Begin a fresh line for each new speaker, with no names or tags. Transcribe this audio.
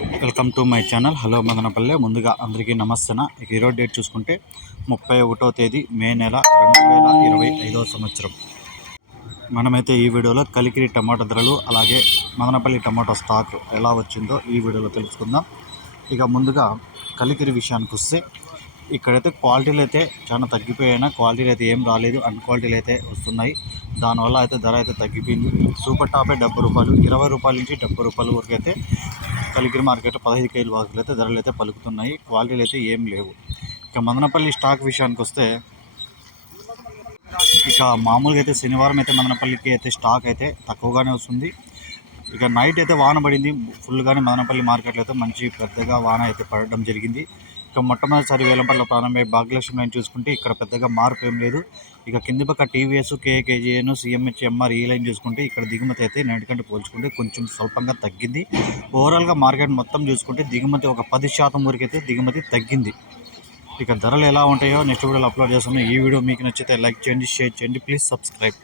Welcome to my channel. Hello Madanapalle. ముందుగా అందరికీ నమస్తన? ఇక ఈరోజు డేట్ చూసుకుంటే ముప్పై ఒకటో తేదీ మే నెల రెండు వేల ఇరవై ఐదవ సంవత్సరం. మనమైతే ఈ వీడియోలో కలికిరి టమాటా ధరలు అలాగే మదనపల్లి టమాటా స్టాక్ ఎలా వచ్చిందో ఈ వీడియోలో తెలుసుకుందాం. ఇక ముందుగా కలికిరి విషయానికి వస్తే ఇక్కడైతే క్వాలిటీలు అయితే చాలా తగ్గిపోయినా క్వాలిటీలు అయితే ఏం రాలేదు. అన్ క్వాలిటీలు అయితే వస్తున్నాయి. దానివల్ల అయితే ధర అయితే తగ్గిపోయింది. సూపర్ టాపే డెబ్బై రూపాయలు. ఇరవై రూపాయల నుంచి డెబ్బై రూపాయల వరకు అయితే కలిగిరి మార్కెట్ పదహైదు కేజీల వరకు అయితే ధరలు అయితే పలుకుతున్నాయి. క్వాలిటీలు అయితే ఏం లేవు. ఇక మదనపల్లి స్టాక్ విషయానికి వస్తే ఇక మామూలుగా అయితే శనివారం అయితే మదనపల్లికి అయితే స్టాక్ అయితే తక్కువగానే వస్తుంది. ఇక నైట్ అయితే వాన పడింది. ఫుల్గానే మదనపల్లి మార్కెట్లో అయితే మంచి పెద్దగా వాన అయితే పడడం జరిగింది. ఇక మొట్టమొదటిసారి వేలంపల్లి ప్రారంభమై భాగ్యలక్ష్మి లైన్ చూసుకుంటే ఇక్కడ పెద్దగా మార్పు ఏం లేదు. ఇక కింది పక్క టీవీఎస్ కేకేజీఎన్ సిఎంహెచ్ ఎంఆర్ ఈ లైన్ చూసుకుంటే ఇక్కడ దిగుమతి అయితే నేటికంటే పోల్చుకుంటే కొంచెం స్వల్పంగా తగ్గింది. ఓవరాల్గా మార్కెట్ మొత్తం చూసుకుంటే దిగుమతి ఒక పది శాతం వరకు అయితే దిగుమతి తగ్గింది. ఇక ధరలు ఎలా ఉంటాయో నెక్స్ట్ వీడియోలో అప్లోడ్ చేస్తాను. ఈ వీడియో మీకు నచ్చితే లైక్ చేయండి షేర్ చేయండి ప్లీజ్ సబ్స్క్రైబ్.